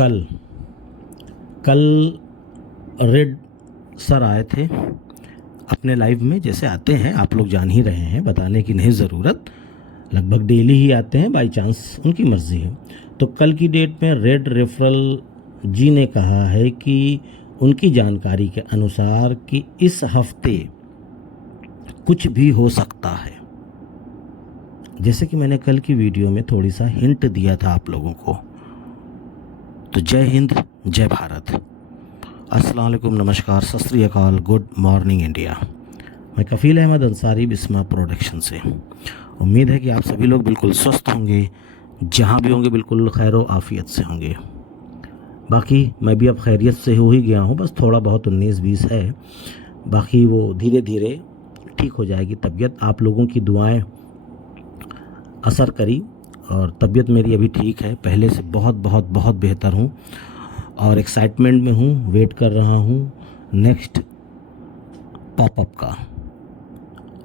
कल कल red sir आए थे अपने लाइव में, जैसे आते हैं आप लोग जान ही रहे हैं, बताने की नहीं ज़रूरत, लगभग डेली ही आते हैं, बाई चांस उनकी मर्ज़ी है। तो कल की डेट में रेड रेफरल जी ने कहा है कि उनकी जानकारी के अनुसार कि इस हफ्ते कुछ भी हो सकता है। जैसे कि मैंने कल की वीडियो में थोड़ी सा हिंट दिया था आप लोगों को। तो जय हिंद, जय भारत, अस्सलाम वालेकुम, नमस्कार, सत श्री अकाल, गुड मॉर्निंग इंडिया। मैं कफ़ील अहमद अंसारी, बिस्मा प्रोडक्शन से। उम्मीद है कि आप सभी लोग बिल्कुल स्वस्थ होंगे, जहाँ भी होंगे बिल्कुल खैर व आफ़ियत से होंगे। बाकी मैं भी अब खैरियत से हो ही गया हूँ, बस थोड़ा बहुत 19-20 है, बाकी वो धीरे धीरे ठीक हो जाएगी तबीयत। आप लोगों की दुआएं असर करी और तबीयत मेरी अभी ठीक है, पहले से बहुत बहुत बहुत बेहतर हूँ और एक्साइटमेंट में हूँ, वेट कर रहा हूँ नेक्स्ट पॉपअप का।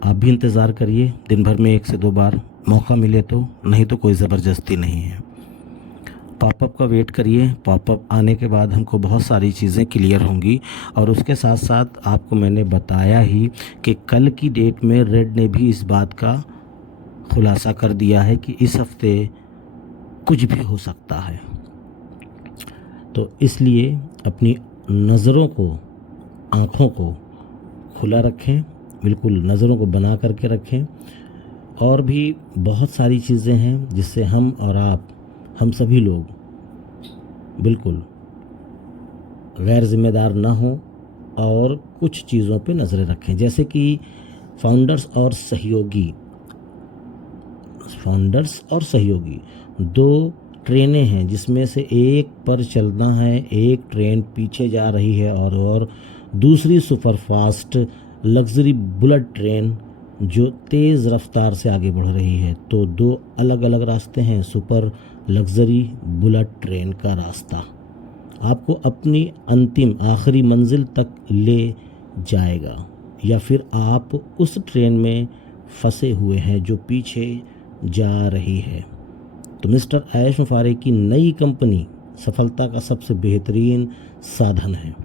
आप भी इंतज़ार करिए, दिन भर में 1 से 2 बार मौका मिले तो, नहीं तो कोई ज़बरदस्ती नहीं है। पॉपअप का वेट करिए, पॉपअप आने के बाद हमको बहुत सारी चीज़ें क्लियर होंगी। और उसके साथ साथ आपको मैंने बताया ही कि कल की डेट में रेड ने भी इस बात का खुलासा कर दिया है कि इस हफ्ते कुछ भी हो सकता है। तो इसलिए अपनी नज़रों को, आँखों को खुला रखें, बिल्कुल नज़रों को बना करके रखें। और भी बहुत सारी चीज़ें हैं जिससे हम और आप, हम सभी लोग बिल्कुल गैर ज़िम्मेदार ना हों और कुछ चीज़ों पे नज़रें रखें। जैसे कि फाउंडर्स और सहयोगी 2 ट्रेनें हैं, जिसमें से एक पर चलना है, एक ट्रेन पीछे जा रही है और दूसरी सुपरफास्ट लग्जरी बुलेट ट्रेन जो तेज़ रफ्तार से आगे बढ़ रही है। तो 2 अलग अलग रास्ते हैं, सुपर लग्जरी बुलेट ट्रेन का रास्ता आपको अपनी अंतिम आखिरी मंजिल तक ले जाएगा, या फिर आप उस ट्रेन में फंसे हुए हैं जो पीछे जा रही है। तो मिस्टर ऐश मुफारे की नई कंपनी सफलता का सबसे बेहतरीन साधन है,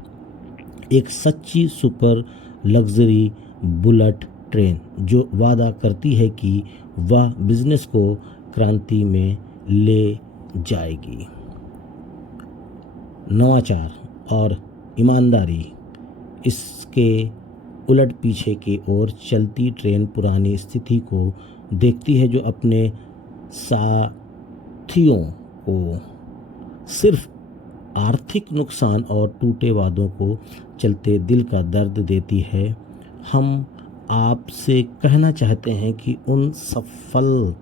एक सच्ची सुपर लग्जरी बुलेट ट्रेन जो वादा करती है कि वह बिजनेस को क्रांति में ले जाएगी। नवाचार और ईमानदारी, इसके उलट पीछे की ओर चलती ट्रेन पुरानी स्थिति को देखती है, जो अपने साथियों को सिर्फ आर्थिक नुकसान और टूटे वादों को चलते दिल का दर्द देती है। हम आपसे कहना चाहते हैं कि उन सफल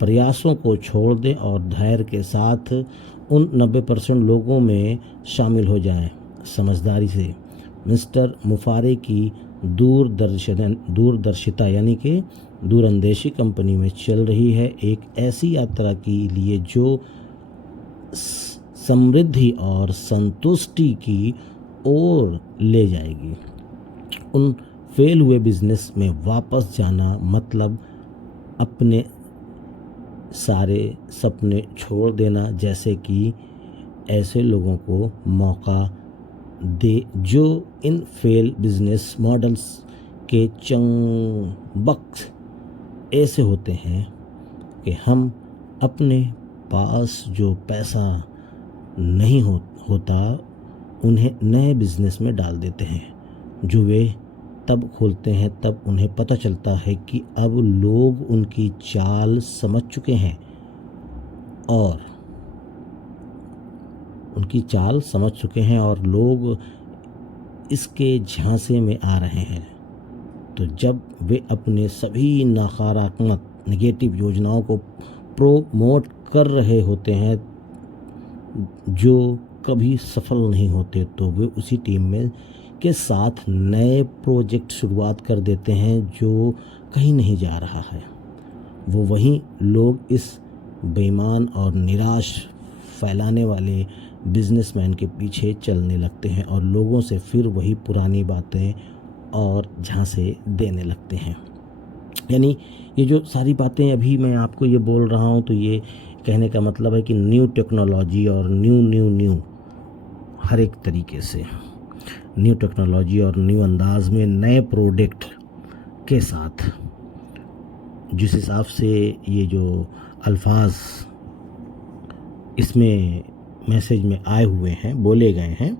प्रयासों को छोड़ दें और धैर्य के साथ उन 90% लोगों में शामिल हो जाएं। समझदारी से मिस्टर मुफारे की दूरदर्शिता यानी कि दूरंदेशी कंपनी में चल रही है एक ऐसी यात्रा के लिए जो समृद्धि और संतुष्टि की ओर ले जाएगी। उन फेल हुए बिजनेस में वापस जाना मतलब अपने सारे सपने छोड़ देना, जैसे कि ऐसे लोगों को मौका दे जो इन फेल बिजनेस मॉडल्स के चंबक ऐसे होते हैं कि हम अपने पास जो पैसा नहीं होता उन्हें नए बिजनेस में डाल देते हैं, जो वे तब खोलते हैं तब उन्हें पता चलता है कि अब लोग उनकी चाल समझ चुके हैं और लोग इसके झांसे में आ रहे हैं। तो जब वे अपने सभी नकारात्मक नेगेटिव योजनाओं को प्रोमोट कर रहे होते हैं जो कभी सफल नहीं होते, तो वे उसी टीम में के साथ नए प्रोजेक्ट शुरुआत कर देते हैं जो कहीं नहीं जा रहा है। वहीं लोग इस बेईमान और निराश फैलाने वाले बिजनेसमैन के पीछे चलने लगते हैं और लोगों से फिर वही पुरानी बातें और झांसे देने लगते हैं। यानी ये जो सारी बातें अभी मैं आपको ये बोल रहा हूँ, तो ये कहने का मतलब है कि न्यू टेक्नोलॉजी और न्यू हर एक तरीके से न्यू टेक्नोलॉजी और न्यू अंदाज में नए प्रोडक्ट के साथ, जिस हिसाब से ये जो अल्फाज इसमें मैसेज में आए हुए हैं, बोले गए हैं,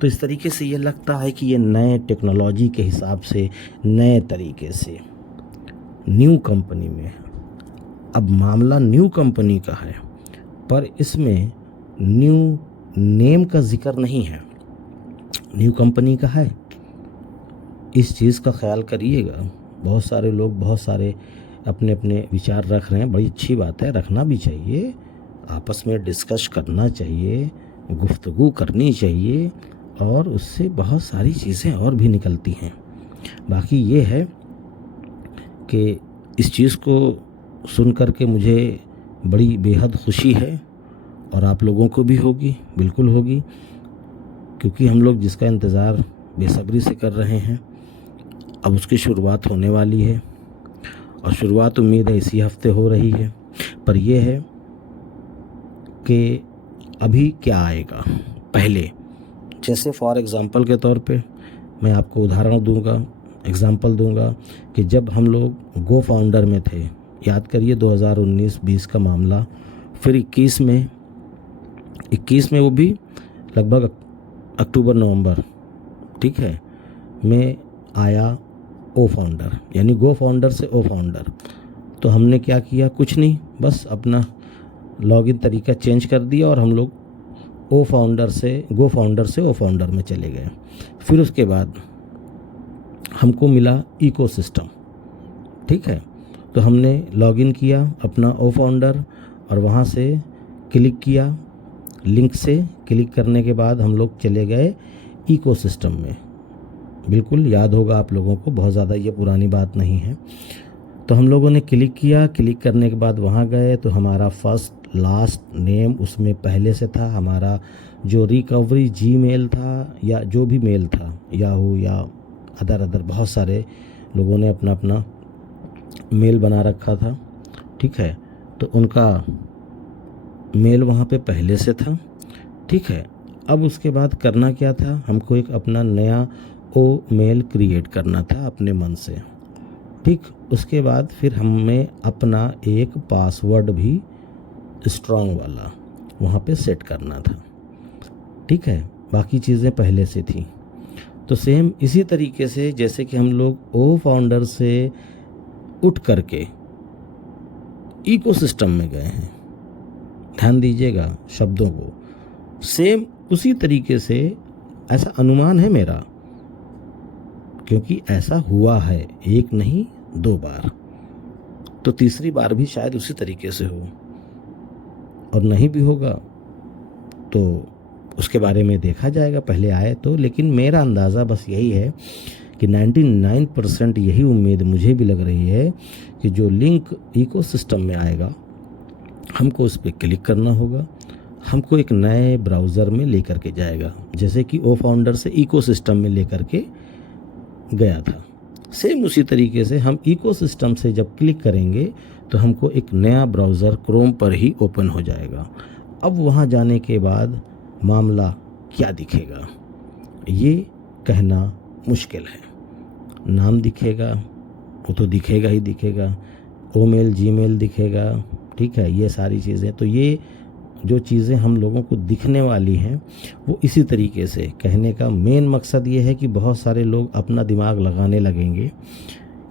तो इस तरीके से ये लगता है कि ये नए टेक्नोलॉजी के हिसाब से नए तरीके से न्यू कंपनी में। अब मामला न्यू कंपनी का है, पर इसमें न्यू नेम का जिक्र नहीं है। न्यू कंपनी का है, इस चीज़ का ख्याल करिएगा। बहुत सारे लोग बहुत सारे अपने अपने विचार रख रहे हैं, बड़ी अच्छी बात है, रखना भी चाहिए, आपस में डिस्कस करना चाहिए, गुफ्तगू करनी चाहिए, और उससे बहुत सारी चीज़ें और भी निकलती हैं। बाकी ये है कि इस चीज़ को सुन कर के मुझे बड़ी बेहद खुशी है, और आप लोगों को भी होगी, बिल्कुल होगी, क्योंकि हम लोग जिसका इंतज़ार बेसब्री से कर रहे हैं, अब उसकी शुरुआत होने वाली है, और शुरुआत उम्मीद है इसी हफ्ते हो रही है। पर यह है कि अभी क्या आएगा पहले, जैसे फॉर एग्ज़ाम्पल के तौर पे मैं आपको उदाहरण दूंगा, एग्ज़ाम्पल दूंगा कि जब हम लोग गो फाउंडर में थे, याद करिए 2019-20 का मामला, फिर 21 में वो भी लगभग अक्टूबर-नवंबर, ठीक है, में आया ओ फाउंडर, यानी गो फाउंडर से ओ फाउंडर। तो हमने क्या किया, कुछ नहीं, बस अपना लॉगिन तरीका चेंज कर दिया और हम लोग गो फाउंडर से ओ फाउंडर में चले गए। फिर उसके बाद हमको मिला इकोसिस्टम, ठीक है, तो हमने लॉगिन किया अपना ओ फाउंडर और वहाँ से क्लिक किया, लिंक से क्लिक करने के बाद हम लोग चले गए इकोसिस्टम में। बिल्कुल याद होगा आप लोगों को, बहुत ज़्यादा ये पुरानी बात नहीं है। तो हम लोगों ने क्लिक किया, क्लिक करने के बाद वहाँ गए तो हमारा फर्स्ट लास्ट नेम उसमें पहले से था, हमारा जो रिकवरी जीमेल था या जो भी मेल था, याहू या अदर बहुत सारे लोगों ने अपना अपना मेल बना रखा था, ठीक है, तो उनका मेल वहाँ पे पहले से था, ठीक है। अब उसके बाद करना क्या था, हमको एक अपना नया ओ मेल क्रिएट करना था अपने मन से, ठीक। उसके बाद फिर हमें अपना एक पासवर्ड भी स्ट्रॉन्ग वाला वहाँ पे सेट करना था, ठीक है, बाकी चीज़ें पहले से थी। तो सेम इसी तरीके से जैसे कि हम लोग ओ फाउंडर से उठ करके इकोसिस्टम में गए हैं, ध्यान दीजिएगा शब्दों को, सेम उसी तरीके से ऐसा अनुमान है मेरा, क्योंकि ऐसा हुआ है, एक नहीं 2 बार, तो तीसरी बार भी शायद उसी तरीके से हो, और नहीं भी होगा तो उसके बारे में देखा जाएगा, पहले आए तो। लेकिन मेरा अंदाज़ा बस यही है कि 99% यही उम्मीद मुझे भी लग रही है कि जो लिंक इकोसिस्टम में आएगा, हमको उस पर क्लिक करना होगा, हमको एक नए ब्राउज़र में लेकर के जाएगा, जैसे कि ओ फाउंडर से इकोसिस्टम में लेकर के गया था। सेम उसी तरीके से हम इकोसिस्टम से जब क्लिक करेंगे तो हमको एक नया ब्राउज़र क्रोम पर ही ओपन हो जाएगा। अब वहाँ जाने के बाद मामला क्या दिखेगा ये कहना मुश्किल है। नाम दिखेगा, वो तो दिखेगा ही दिखेगा, ओमेल जीमेल दिखेगा, ठीक है, ये सारी चीज़ें। तो ये जो चीज़ें हम लोगों को दिखने वाली हैं वो इसी तरीके से, कहने का मेन मकसद ये है कि बहुत सारे लोग अपना दिमाग लगाने लगेंगे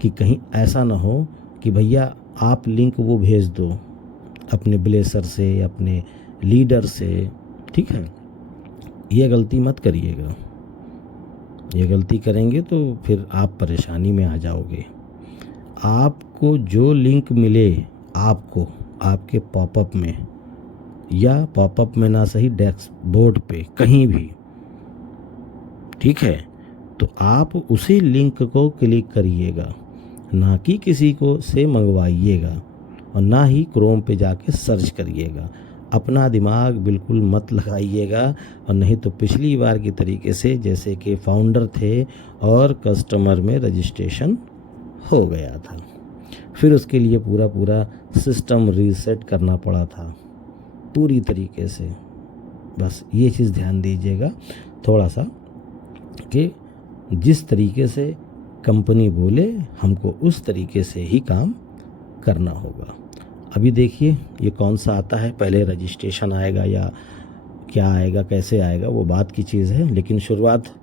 कि कहीं ऐसा ना हो कि भैया आप लिंक वो भेज दो अपने ब्लेसर से, अपने लीडर से, ठीक है। ये गलती मत करिएगा, ये गलती करेंगे तो फिर आप परेशानी में आ जाओगे। आपको जो लिंक मिले, आपको आपके पॉपअप में या पॉपअप में ना सही डैशबोर्ड पे कहीं भी, ठीक है, तो आप उसी लिंक को क्लिक करिएगा, ना कि किसी को से मंगवाइएगा और ना ही क्रोम पे जाके सर्च करिएगा। अपना दिमाग बिल्कुल मत लगाइएगा, और नहीं तो पिछली बार की तरीके से जैसे कि फाउंडर थे और कस्टमर में रजिस्ट्रेशन हो गया था, फिर उसके लिए पूरा सिस्टम रीसेट करना पड़ा था, पूरी तरीके से। बस ये चीज़ ध्यान दीजिएगा थोड़ा सा कि जिस तरीके से कंपनी बोले हमको उस तरीके से ही काम करना होगा। अभी देखिए ये कौन सा आता है, पहले रजिस्ट्रेशन आएगा या क्या आएगा, कैसे आएगा, वो बात की चीज़ है, लेकिन शुरुआत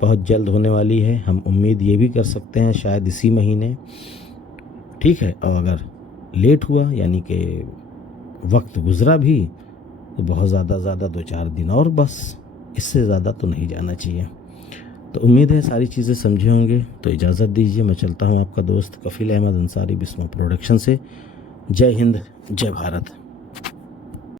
बहुत जल्द होने वाली है। हम उम्मीद ये भी कर सकते हैं शायद इसी महीने, ठीक है। और अगर लेट हुआ यानी कि वक्त गुज़रा भी तो बहुत ज़्यादा 2-4 दिन और, बस इससे ज़्यादा तो नहीं जाना चाहिए। तो उम्मीद है सारी चीज़ें समझे होंगे। तो इजाज़त दीजिए, मैं चलता हूँ। आपका दोस्त कफील अहमद अंसारी बिस्मा प्रोडक्शन से। जय हिंद, जय भारत।